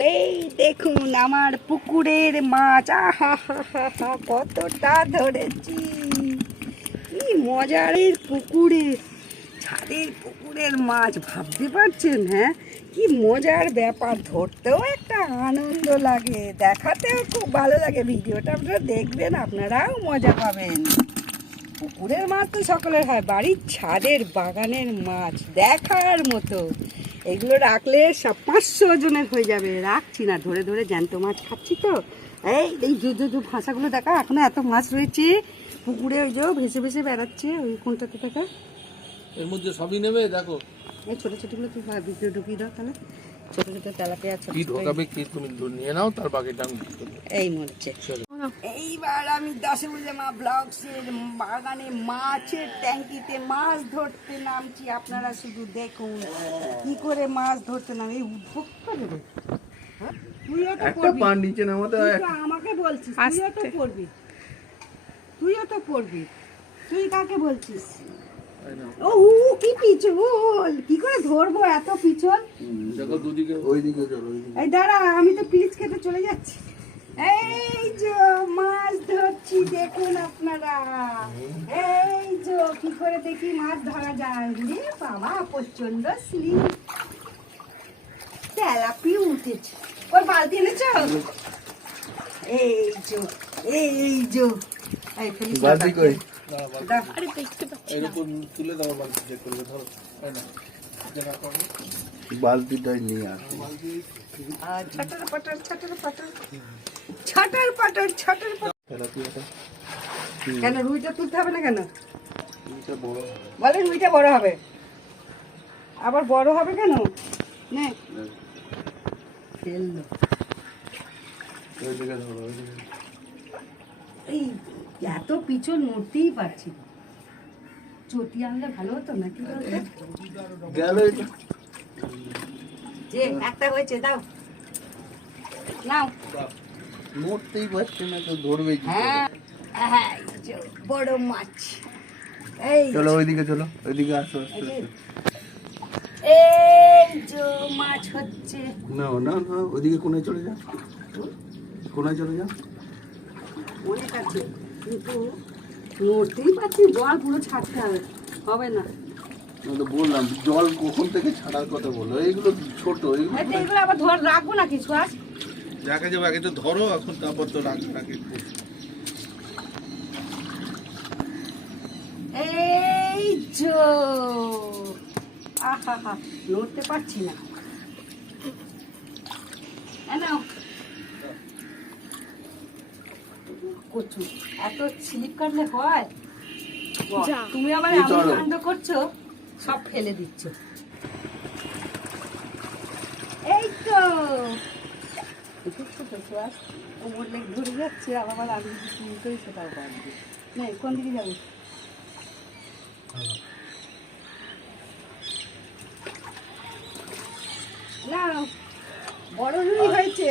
এই দেখুন আমার পুকুরের মাছ, আহা হা হা হা, কতটা ধরেছি। কি মজার পুকুরে, ছাদের পুকুরের মাছ, ভাবতে পারছেন? হ্যাঁ, কি মজার ব্যাপার, ধরতেও একটা আনন্দ লাগে, দেখাতেও খুব ভালো লাগে। ভিডিওটা আপনারা দেখবেন, আপনারাও মজা পাবেন। পুকুরের মাছ তো সকলের হয়, বাড়ির ছাদের বাগানের মাছ দেখার মতো। এগুলো রাখলে 500 ওজনের হয়ে যাবে। রাখছি না, ধরে ধরে জ্যান্ত মাছ খাচ্ছি তো। এই যে ভাষাগুলো দেখা, এখনো এত মাছ রয়েছে পুকুরে। ওই যে ভেসে ভেসে বেড়াচ্ছে, ওই কোনটাতে দেখা, এর মধ্যে সবই নেবে। দেখো এই ছোটো ছোটোগুলো তুই ভিতরে ঢুকিয়ে দাও, তাহলে ছোটো ছোটো তেলাপিয়া আছে। কি ঢোকাবে কি তুমি নিয়ে নাও, তার বাকিটা আমি এই মরছে। এইবার আমি 10 মা ব্লগসের বাগানে মাছের ট্যাঙ্কিতে মাছ ধরতে নামছি। আপনারা শুধু দেখুন কি করে মাছ ধরতে নামে। এই উদ্ভব করে রে, তুইও তো পড়বি, নিচে নামাতে হয়। আমাকে বলছিস তুইও তো পড়বি, তুইও তো পড়বি, তুই কাকে বলছিস? ও কি পিছল, কি করে ধরবো এত পিছল? দেখো দুদিকে, ওইদিকে চলো। এই দাঁড়া, আমি তো পিচ কেটে চলে যাচ্ছি। এই যে মাছ ধরছি, দেখুন আপনারা। এই যে কি করে দেখি মাছ ধরা যায়। রে বাবা, প্রচন্ড স্লিপ, তেলাপি উঠেছে। ওই বালতি এনেছ? এই যে এই যে এই ফেলি বালতি কই? আরে দেখতে পাচ্ছি না, এরকম তুলে দাও বালতি, চেক করবে। ধরো, তাই না? জায়গা করো, বালতিটাই নিয়ে আসি। ছাটার পাটার ছাটার পাটার ছাটার পাটার ছাটার পাটার। কেন রুইটা তুলতে হবে না কেন? বলে রুইটা বড় হবে, আবার বড় হবে কেন? নে ফেললো। এই এত পিছল নড়তেই পারছি না। চটি আনলে ভালো হতো নাকি বলতো? যে একটা হয়েছে, দাও নাও। নড়তেই পারছে না তো, ধরবে কি? হ্যাঁ, বড় মাছ। এই চলো ওইদিকে, চলো ওইদিকে, আসো এই যে মাছ হচ্ছে। না না না, ওইদিকে কোনায় চলে যা, কোনায় চলে যা। অনেক আছে কিন্তু নড়তেই পারছি, জল পুরো ছাড়তে হবে, হবে না। আমি তো বললাম জল কখন থেকে ছাড়ার কথা বলো। এইগুলো ছোট, এগুলো আবার ধর রাখবো না কিছু। আজ যাকে যাবে আগে তো ধরো, এখন তারপর তো রাখি। এই যে আহা হা, নড়তে পারছি না। কচু এত স্লিপ কাটলে হয়? তুমি আবার এমন কাণ্ড করছো, সব ফেলে দিচ্ছ। এই তো ওর লেগ ধরে যাচ্ছে, আবার আমি তুলতেই সেটাও পারবি না। কোন দিকে যাবো? না বড় রুই হয়েছে,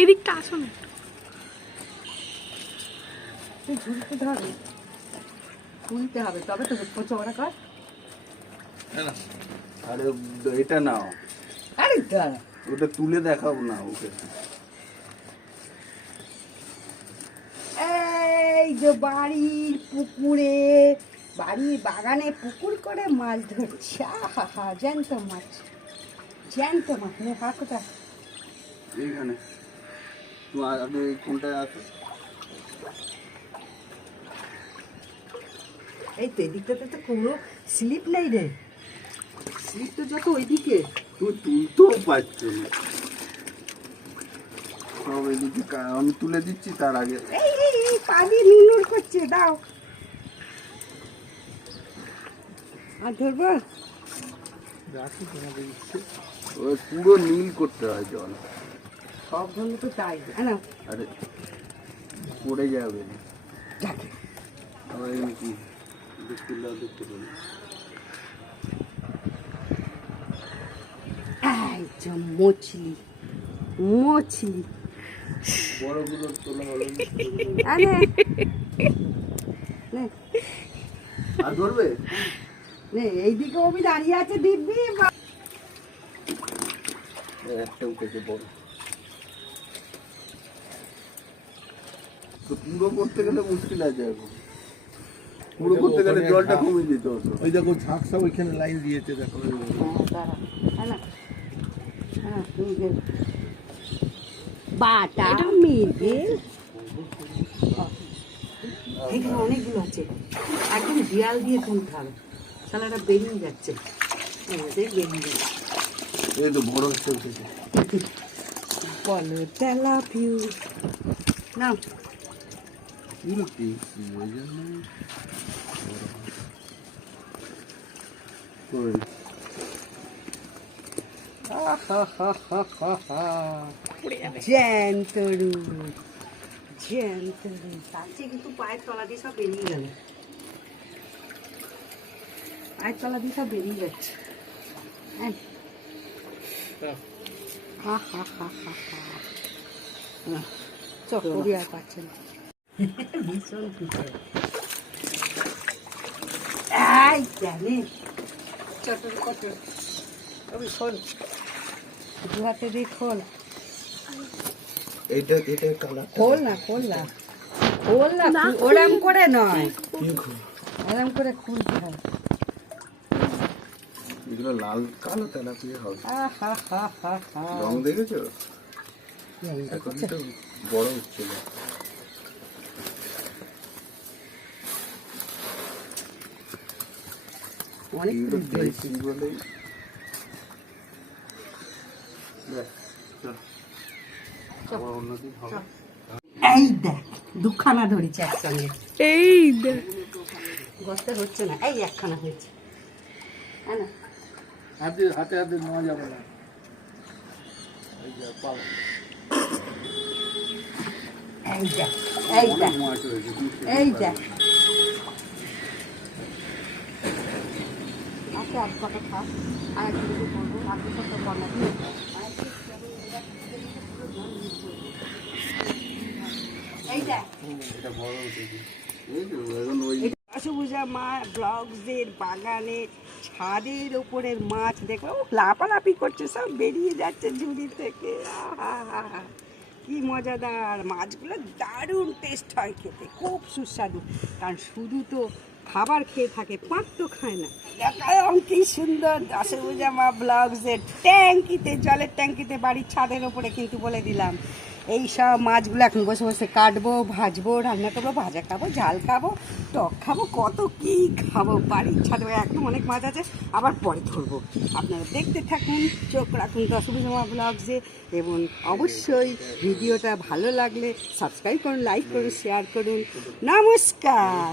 এদিকটা আসো না। তুই ঝুলতে হবে, তুলতে হবে, তবে তো চওড়া কর। আরে এটা নাও, আরে দাঁড়া, ওটা তুলে দেখাবো না ওকে। এই যে বাড়ির পুকুরে, বাড়ির বাগানে পুকুর করে মাছ ধরছি। আহা হা, জ্যান্ত মাছ, জ্যান্ত মাছ। নে হাত কোথায়? এইখানে তোমার আগে কোনটায় আছে? এই তো এদিকটাতে তো কোনো স্লিপ নেই রে, স্লিপ তো যত ওইদিকে। তুমি তুলতেও পারছো না, সব এদিকে। আমি তুলে দিচ্ছি তার আগে। এই পানি নুড় করছে, দাও। আর ধরবো? ওই পুরো নীল করতে হয় জল, সব ধরলে তো তাই না। আরে পড়ে যাবে। আবার কি দেখতে পারি? মছলি মছলি বড়গুলো তোলা হলো। আর ধরবে? এইদিকে আমি দাঁড়িয়ে আছে, দিব্যি একটা উঠেছে বড়। তো পুরো করতে গেলে মুশকিল আছে এখন। পুরো করতে গেলে জলটা কমে যেত। ওই দেখো ঝাঁকসা ওইখানে লাইন দিয়েছে দেখো। বাটা মেঘে এখানে অনেকগুলো আছে, একদম দেয়াল দিয়ে তুলতে হবে, তাহলে বেরিয়ে যাচ্ছে, বেরিয়ে যাচ্ছে। এই তো বড় হচ্ছে বলো তেলাপিউ না পুরো টেস্টি ওই জন্য জ্যান্তরু জ্যান্তরু তার চেয়ে কিন্তু পায়ের তলা দিয়ে সব বেরিয়ে গেল, পায়ের তলা দিয়ে সব বেরিয়ে যাচ্ছে। চকরি আর পাচ্ছে না, ভীষণ খুশি। এই জানি চটর কটর ওই খোল, দু হাতে দিয়ে খোল, এটা কালার খোল না খোল না খোল না, ওরম করে নয়, কি খোল? ওরম করে খুলতে হয়। এগুলো লাল কালো তেলাপিয়া হবে। আহা রং দেখেছো? এখন তো বড় হচ্ছে না। অনেক বেশি বলেই এই দেখ দুখানা ধরেছে একসঙ্গে, এই দেখ গস্তে হচ্ছে না, এই একখানা হয়েছে। হাতে হাতে হাতে নেওয়া যাবে না। এই যে পাবো এই দেখ এই দেখ মাছ হয়েছে। এই দেখ আচ্ছা এক কটা থাক, আর একটু কিছু করবো, আগে সব বানাবি। এই দেখ এটা বড় হচ্ছে। এই তো এখন ওই চৌবাচ্চা মা ব্লগসের বাগানে ছাদের ওপরের মাছ দেখো লাপালাপি করছে, সব বেরিয়ে যাচ্ছে ঝুড়ি থেকে। আহা কি মজাদার মাছগুলো, দারুণ টেস্ট হয় খেতে, খুব সুস্বাদু। কারণ শুধু তো খাবার খেয়ে থাকে, পাঁচ তো খায় না। দেখাম কি সুন্দর চৌবাচ্চা মা ব্লগসের ট্যাঙ্কিতে, জলের ট্যাঙ্কিতে বাড়ির ছাদের ওপরে কিন্তু বলে দিলাম। এই সব মাছগুলো এখন বসে বসে কাটবো, ভাজবো, রান্না করবো, ভাজা খাবো, ঝাল খাবো, টক খাবো, কত কী খাবো। বাড়ির ছাদে একদম অনেক মাছ আছে, আবার পরে ধরবো। আপনারা দেখতে থাকুন, চোখ রাখুন চৌবাচ্চা ব্লগসে, এবং অবশ্যই ভিডিওটা ভালো লাগলে সাবস্ক্রাইব করুন, লাইক করুন, শেয়ার করুন। নমস্কার।